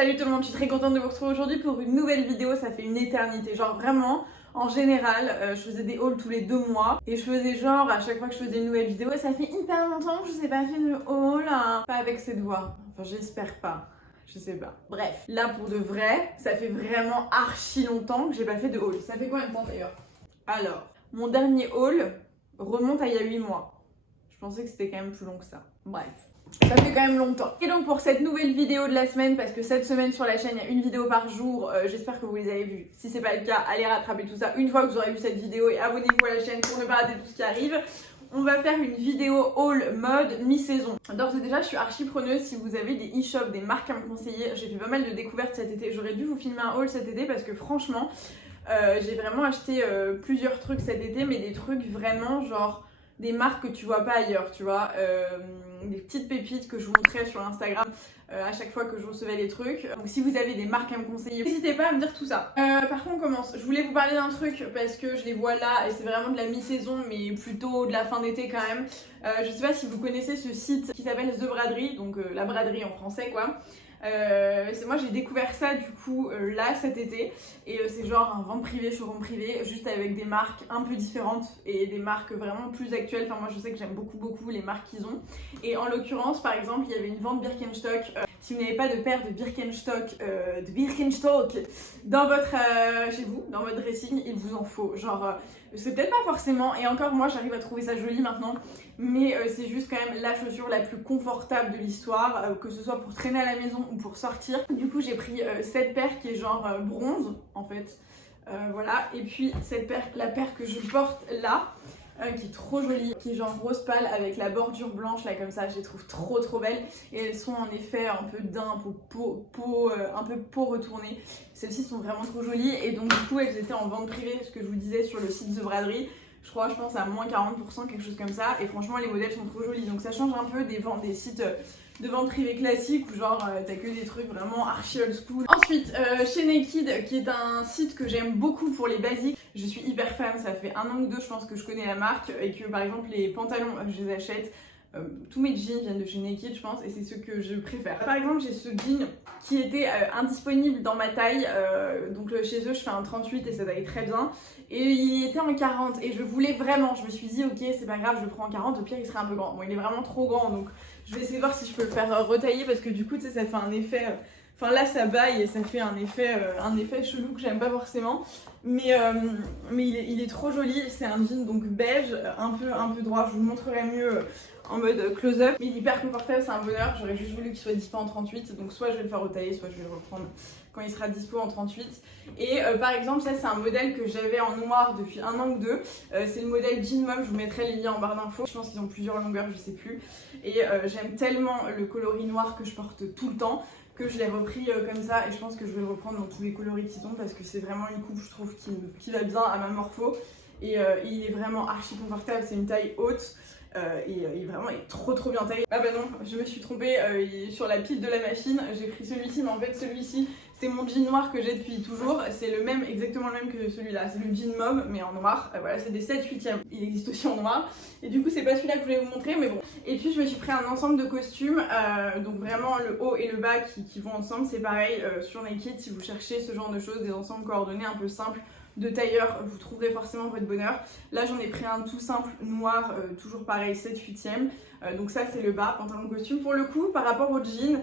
Salut tout le monde, je suis très contente de vous retrouver aujourd'hui pour une nouvelle vidéo, ça fait une éternité, genre vraiment, en général, je faisais des hauls tous les 2 mois et je faisais genre, à chaque fois que je faisais une nouvelle vidéo, ça fait hyper longtemps que je vous ai pas fait de haul, hein. Pas avec cette voix, enfin j'espère pas. Je sais pas. Bref, là pour de vrai, ça fait vraiment archi longtemps que j'ai pas fait de haul. Ça fait combien de temps d'ailleurs? Alors, mon dernier haul remonte à il y a 8 mois. Je pensais que c'était quand même plus long que ça. Bref. Ça fait quand même longtemps. Et donc pour cette nouvelle vidéo de la semaine, parce que cette semaine sur la chaîne il y a une vidéo par jour, j'espère que vous les avez vues. Si c'est pas le cas, allez rattraper tout ça une fois que vous aurez vu cette vidéo et abonnez-vous à la chaîne pour ne pas rater tout ce qui arrive. On va faire une vidéo haul mode mi-saison. D'ores et déjà, je suis archi preneuse si vous avez des e-shops, des marques à me conseiller. J'ai fait pas mal de découvertes cet été. J'aurais dû vous filmer un haul cet été parce que franchement, j'ai vraiment acheté plusieurs trucs cet été, mais des trucs vraiment genre des marques que tu vois pas ailleurs, tu vois, des petites pépites que je vous montrais sur Instagram à chaque fois que je recevais les trucs. Donc si vous avez des marques à me conseiller, n'hésitez pas à me dire tout ça. Par contre on commence. Je voulais vous parler d'un truc parce que je les vois là et c'est vraiment de la mi-saison mais plutôt de la fin d'été quand même. Je sais pas si vous connaissez ce site qui s'appelle The Braderie, donc la braderie en français quoi. Moi j'ai découvert ça du coup là cet été et c'est genre un vente privée, showroom privé, juste avec des marques un peu différentes et des marques vraiment plus actuelles. Enfin moi je sais que j'aime beaucoup les marques qu'ils ont et en l'occurrence par exemple il y avait une vente Birkenstock. Si vous n'avez pas de paire de Birkenstock dans votre, chez vous, dans votre dressing, il vous en faut. Genre, c'est peut-être pas forcément, et encore moi j'arrive à trouver ça joli maintenant, mais c'est juste quand même la chaussure la plus confortable de l'histoire, que ce soit pour traîner à la maison ou pour sortir. Du coup j'ai pris cette paire qui est genre bronze en fait, voilà, et puis cette paire, la paire que je porte là, qui est trop jolie, qui est genre rose pâle avec la bordure blanche là comme ça, je les trouve trop belles et elles sont en effet un peu d'un un peu peau retournée. Celles-ci sont vraiment trop jolies et donc du coup elles étaient en vente privée, ce que je vous disais sur le site The Braderie. Je pense à moins 40%, quelque chose comme ça, et franchement les modèles sont trop jolis, donc ça change un peu des sites de vente privée classique où genre t'as que des trucs vraiment archi old school. Ensuite chez Naked, qui est un site que j'aime beaucoup pour les basiques, je suis hyper fan, ça fait 1 an ou 2 je pense que je connais la marque et que par exemple les pantalons je les achète. Tous mes jeans viennent de chez Naked je pense et c'est ceux que je préfère. Par exemple j'ai ce jean qui était indisponible dans ma taille, donc chez eux je fais un 38 et ça taille très bien et il était en 40 et je voulais vraiment, je me suis dit ok c'est pas grave je le prends en 40, au pire il serait un peu grand. Bon il est vraiment trop grand donc je vais essayer de voir si je peux le faire retailler parce que du coup tu sais ça fait un effet, enfin là ça baille et ça fait un effet chelou que j'aime pas forcément, mais il est trop joli. C'est un jean donc beige, un peu droit, je vous le montrerai mieux en mode close-up. Il est hyper confortable, c'est un bonheur. J'aurais juste voulu qu'il soit dispo en 38, donc soit je vais le faire retailler, soit je vais le reprendre quand il sera dispo en 38. Et par exemple, ça c'est un modèle que j'avais en noir depuis 1 an ou 2. C'est le modèle Jean Mom, je vous mettrai les liens en barre d'infos. Je pense qu'ils ont plusieurs longueurs, je sais plus. Et j'aime tellement le coloris noir que je porte tout le temps que je l'ai repris comme ça et je pense que je vais le reprendre dans tous les coloris qu'ils ont parce que c'est vraiment une coupe je trouve qui va bien à ma morpho et il est vraiment archi confortable, c'est une taille haute. Il vraiment est trop bien taillé. Ah bah non, je me suis trompée sur la pile de la machine, j'ai pris celui-ci mais en fait celui-ci c'est mon jean noir que j'ai depuis toujours, c'est le même, exactement le même que celui-là, c'est le jean mauve mais en noir, voilà c'est des 7/8e, il existe aussi en noir et du coup c'est pas celui-là que je voulais vous montrer mais bon. Et puis je me suis pris un ensemble de costumes, donc vraiment le haut et le bas qui vont ensemble, c'est pareil sur Naked si vous cherchez ce genre de choses, des ensembles coordonnés un peu simples de tailleur, vous trouverez forcément votre bonheur. Là j'en ai pris un tout simple noir, toujours pareil 7/8e, donc ça c'est le bas, pantalon costume. Pour le coup par rapport aux jeans,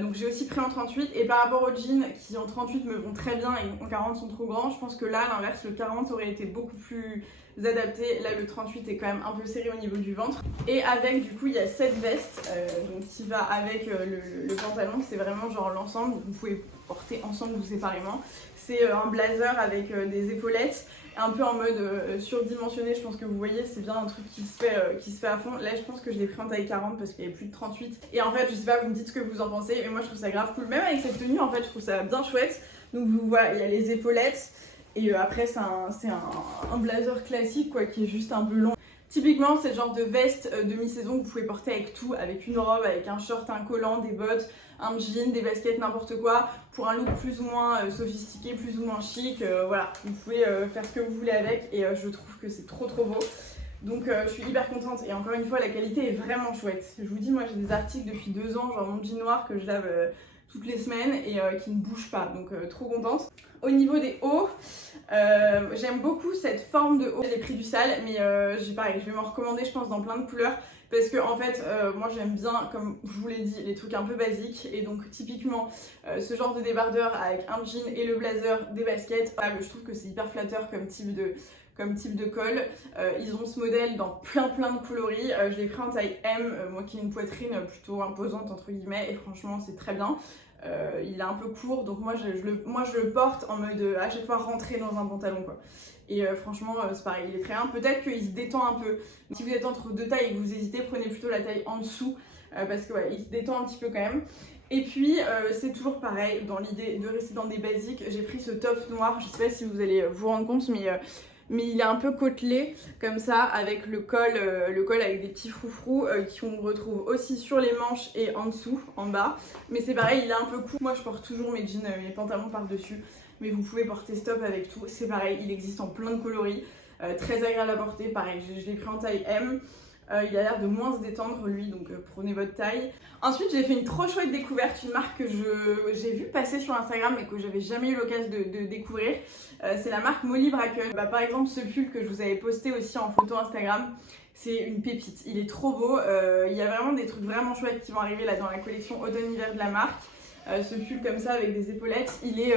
donc j'ai aussi pris en 38 et par rapport aux jeans qui en 38 me vont très bien et en 40 sont trop grands, je pense que là à l'inverse le 40 aurait été beaucoup plus adapté. Là le 38 est quand même un peu serré au niveau du ventre et avec du coup il y a cette veste donc qui va avec le pantalon, c'est vraiment genre l'ensemble, vous pouvez porter ensemble ou séparément. C'est un blazer avec des épaulettes, un peu en mode surdimensionné, je pense que vous voyez, c'est bien un truc qui se fait à fond. Là je pense que je l'ai pris en taille 40 parce qu'il y avait plus de 38 et en fait je sais pas, vous me dites ce que vous en pensez mais moi je trouve ça grave cool, même avec cette tenue en fait je trouve ça bien chouette. Donc vous voyez, il y a les épaulettes et après c'est un blazer classique quoi qui est juste un peu long. Typiquement c'est le genre de veste demi-saison que vous pouvez porter avec tout, avec une robe, avec un short, un collant, des bottes, un jean, des baskets, n'importe quoi, pour un look plus ou moins sophistiqué, plus ou moins chic, voilà, vous pouvez faire ce que vous voulez avec et je trouve que c'est trop beau. Donc je suis hyper contente et encore une fois la qualité est vraiment chouette. Je vous dis moi j'ai des articles depuis 2 ans, genre mon jean noir que je lave toutes les semaines et qui ne bouge pas, donc trop contente. Au niveau des hauts, j'aime beaucoup cette forme de haut. J'ai pris du sale, mais pareil, je vais m'en recommander je pense dans plein de couleurs. Parce que en fait, moi j'aime bien, comme je vous l'ai dit, les trucs un peu basiques. Et donc typiquement, ce genre de débardeur avec un jean et le blazer, des baskets, je trouve que c'est hyper flatteur comme type de col. Ils ont ce modèle dans plein de coloris. Je l'ai pris en taille M, moi qui ai une poitrine plutôt imposante entre guillemets. Et franchement c'est très bien. Il est un peu court, donc moi je le porte en mode à chaque fois rentrer dans un pantalon quoi. Et franchement c'est pareil, il est très bien. Peut-être qu'il se détend un peu. Si vous êtes entre deux tailles et que vous hésitez, prenez plutôt la taille en dessous parce que ouais, il se détend un petit peu quand même. Et puis c'est toujours pareil, dans l'idée de rester dans des basiques, j'ai pris ce top noir, je sais pas si vous allez vous rendre compte, mais il est un peu côtelé comme ça avec le col avec des petits froufrous qu'on retrouve aussi sur les manches et en dessous, en bas. Mais c'est pareil, il est un peu court. Moi je porte toujours mes jeans, mes pantalons par-dessus, mais vous pouvez porter stop avec tout. C'est pareil, il existe en plein de coloris, très agréable à porter. Pareil, je l'ai pris en taille M. Il a l'air de moins se détendre lui, donc prenez votre taille. Ensuite j'ai fait une trop chouette découverte, une marque que j'ai vu passer sur Instagram et que j'avais jamais eu l'occasion de découvrir. C'est la marque Molly Bracken. Par exemple ce pull que je vous avais posté aussi en photo Instagram, c'est une pépite, il est trop beau. Il y a vraiment des trucs vraiment chouettes qui vont arriver là dans la collection automne-hiver de la marque. Ce pull comme ça avec des épaulettes, il est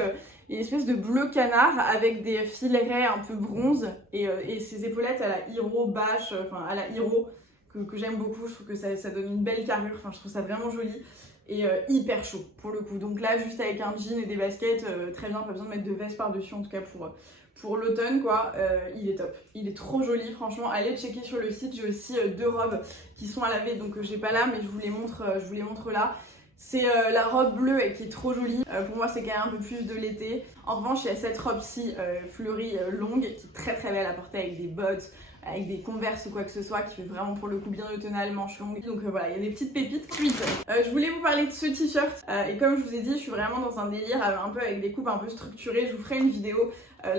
une espèce de bleu canard avec des filets un peu bronze et ses épaulettes à la Hiro bâche, enfin à la Hiro que j'aime beaucoup. Je trouve que ça donne une belle carrure, enfin je trouve ça vraiment joli et hyper chaud pour le coup. Donc là juste avec un jean et des baskets, très bien, pas besoin de mettre de veste par dessus en tout cas pour l'automne quoi. Il est top, il est trop joli franchement. Allez checker sur le site, j'ai aussi deux robes qui sont à laver, donc j'ai pas là mais je vous les montre là. C'est la robe bleue et qui est trop jolie. Pour moi c'est quand même un peu plus de l'été. En revanche il y a cette robe-ci fleurie longue qui est très belle à porter avec des bottes, avec des Converse ou quoi que ce soit, qui fait vraiment pour le coup bien automnal, manche longue. Donc voilà, il y a des petites pépites. Ensuite, je voulais vous parler de ce t-shirt et comme je vous ai dit, je suis vraiment dans un délire un peu avec des coupes un peu structurées. Je vous ferai une vidéo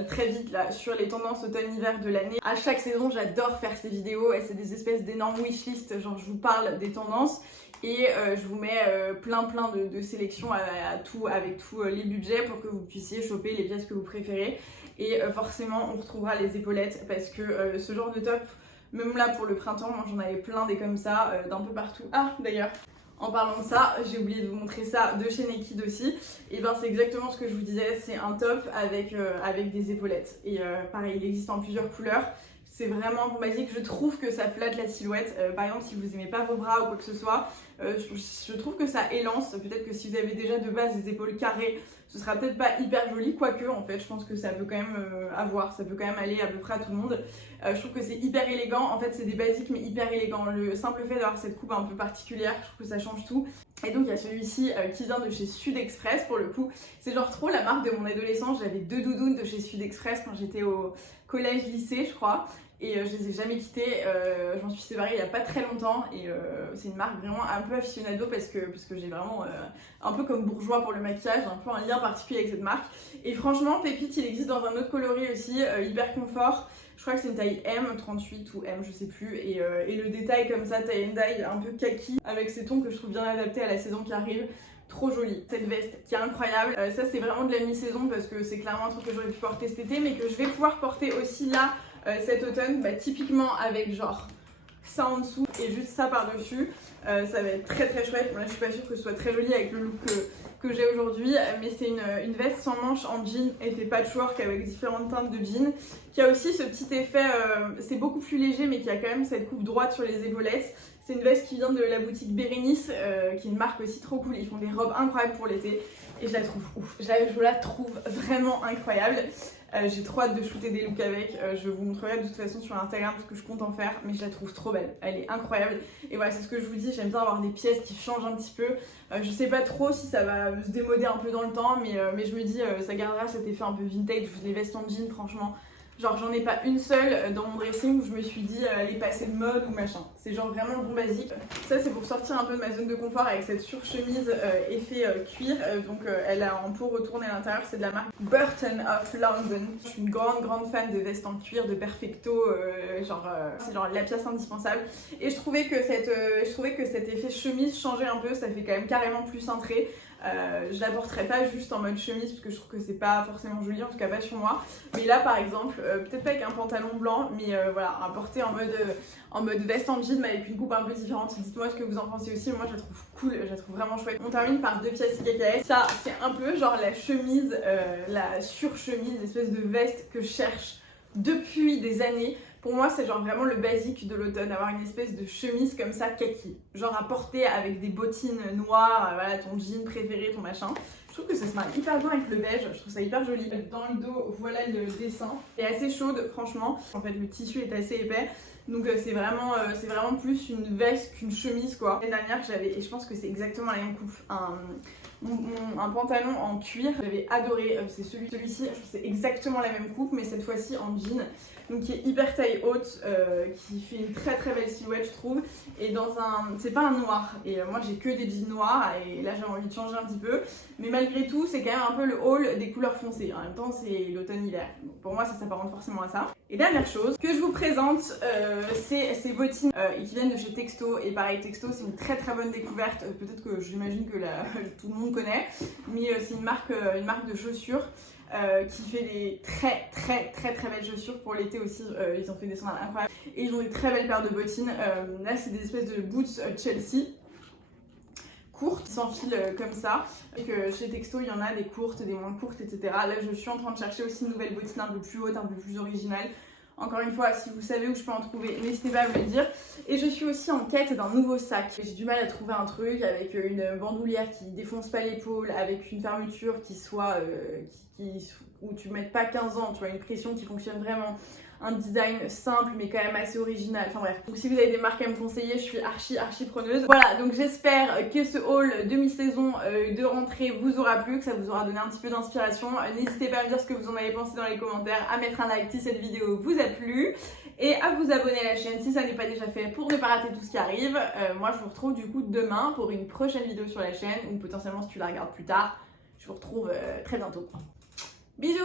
très vite là sur les tendances automne-hiver de l'année. À chaque saison, j'adore faire ces vidéos et c'est des espèces d'énormes wishlist, genre je vous parle des tendances et je vous mets plein de sélections avec tous les budgets pour que vous puissiez choper les pièces que vous préférez. Et forcément on retrouvera les épaulettes parce que ce genre de top, même là pour le printemps, moi j'en avais plein des comme ça d'un peu partout. Ah d'ailleurs, en parlant de ça, j'ai oublié de vous montrer ça de chez Naked aussi. Et ben c'est exactement ce que je vous disais, c'est un top avec des épaulettes. Et pareil, il existe en plusieurs couleurs. C'est vraiment basique, je trouve que ça flatte la silhouette. Par exemple, si vous aimez pas vos bras ou quoi que ce soit, je trouve que ça élance. Peut-être que si vous avez déjà de base des épaules carrées, ce sera peut-être pas hyper joli, quoique en fait, je pense que ça peut quand même ça peut quand même aller à peu près à tout le monde. Je trouve que c'est hyper élégant. En fait, c'est des basiques mais hyper élégant. Le simple fait d'avoir cette coupe un peu particulière, je trouve que ça change tout. Et donc il y a celui-ci qui vient de chez Sud Express pour le coup. C'est genre trop la marque de mon adolescence. J'avais deux doudounes de chez Sud Express quand j'étais au collège-lycée, je crois. Et je les ai jamais quittés, j'en suis séparée il y a pas très longtemps et c'est une marque vraiment un peu aficionado parce que j'ai vraiment un peu comme bourgeois pour le maquillage, un peu un lien particulier avec cette marque. Et franchement pépite, il existe dans un autre coloris aussi, hyper confort. Je crois que c'est une taille M, 38 ou M, je sais plus. Et le détail comme ça, tie and dye, un peu kaki, avec ces tons que je trouve bien adaptés à la saison qui arrive. Trop jolie. Cette veste qui est incroyable. Ça c'est vraiment de la mi-saison parce que c'est clairement un truc que j'aurais pu porter cet été, mais que je vais pouvoir porter aussi là cet automne, typiquement avec genre ça en dessous et juste ça par dessus. Ça va être très chouette. Bon, là je suis pas sûre que ce soit très joli avec le look que j'ai aujourd'hui, mais c'est une veste sans manches en jean, effet patchwork avec différentes teintes de jean, qui a aussi ce petit effet, c'est beaucoup plus léger mais qui a quand même cette coupe droite sur les épaulettes. C'est une veste qui vient de la boutique Bérénice, qui est une marque aussi trop cool. Ils font des robes incroyables pour l'été et je la trouve ouf. Je la trouve vraiment incroyable. J'ai trop hâte de shooter des looks avec. Je vous montrerai de toute façon sur Instagram ce que je compte en faire, mais je la trouve trop belle. Elle est incroyable. Et voilà, c'est ce que je vous dis. J'aime bien avoir des pièces qui changent un petit peu. Je sais pas trop si ça va se démoder un peu dans le temps, mais je me dis ça gardera cet effet un peu vintage. Les vestes en jean, franchement. Genre j'en ai pas une seule dans mon dressing où je me suis dit elle est passée de mode ou machin. C'est genre vraiment le bon basique. Ça c'est pour sortir un peu de ma zone de confort avec cette surchemise effet cuir. Donc elle a en peau retournée à l'intérieur. C'est de la marque Burton of London. Je suis une grande fan de vestes en cuir, de perfecto. C'est genre la pièce indispensable. Et je trouvais que cet effet chemise changeait un peu. Ça fait quand même carrément plus cintré. Je la porterai pas juste en mode chemise parce que je trouve que c'est pas forcément joli, en tout cas pas sur moi. Mais là par exemple, peut-être pas avec un pantalon blanc, mais voilà, à porter en mode veste en jean mais avec une coupe un peu différente. Dites-moi ce que vous en pensez aussi, moi je la trouve cool, je la trouve vraiment chouette. On termine par 2 pièces IKKS. Ça c'est un peu genre la chemise, la surchemise, l'espèce de veste que je cherche depuis des années. Pour moi, c'est genre vraiment le basique de l'automne, avoir une espèce de chemise comme ça kaki. Genre à porter avec des bottines noires, voilà, ton jean préféré, ton machin. Je trouve que ça se marie hyper bien avec le beige, je trouve ça hyper joli. Dans le dos, voilà le dessin. Elle est assez chaude, franchement. En fait, le tissu est assez épais. Donc c'est vraiment plus une veste qu'une chemise quoi. L'année dernière j'avais, et je pense que c'est exactement la même coupe, un pantalon en cuir, j'avais adoré, c'est celui-ci, je trouve que c'est exactement la même coupe mais cette fois-ci en jean, donc qui est hyper taille haute, qui fait une très très belle silhouette je trouve, et c'est pas un noir, et moi j'ai que des jeans noirs et là j'ai envie de changer un petit peu, mais malgré tout c'est quand même un peu le haul des couleurs foncées, en même temps c'est l'automne-hiver, donc pour moi ça s'apparente forcément à ça. Et dernière chose que je vous présente, c'est ces bottines qui viennent de chez Texto, et pareil Texto c'est une très très bonne découverte, peut-être que j'imagine que tout le monde connaît, mais c'est une marque de chaussures qui fait des très belles chaussures pour l'été aussi, ils ont fait des sandales incroyables et ils ont des très belles paires de bottines, là c'est des espèces de boots Chelsea courtes, qui s'enfilent comme ça, et que chez Texto il y en a des courtes, des moins courtes, etc. Là je suis en train de chercher aussi une nouvelle bottine un peu plus haute, un peu plus originale. Encore une fois, si vous savez où je peux en trouver, n'hésitez pas à me le dire. Et je suis aussi en quête d'un nouveau sac. J'ai du mal à trouver un truc avec une bandoulière qui défonce pas l'épaule, avec une fermeture qui soit où tu mettes pas 15 ans, tu vois, une pression qui fonctionne vraiment. Un design simple mais quand même assez original, enfin bref. Donc si vous avez des marques à me conseiller, je suis archi preneuse. Voilà, donc j'espère que ce haul de mi-saison de rentrée vous aura plu, que ça vous aura donné un petit peu d'inspiration. N'hésitez pas à me dire ce que vous en avez pensé dans les commentaires, à mettre un like si cette vidéo vous a plu et à vous abonner à la chaîne si ça n'est pas déjà fait pour ne pas rater tout ce qui arrive. Moi je vous retrouve du coup demain pour une prochaine vidéo sur la chaîne, ou potentiellement si tu la regardes plus tard, je vous retrouve très bientôt. Bisous.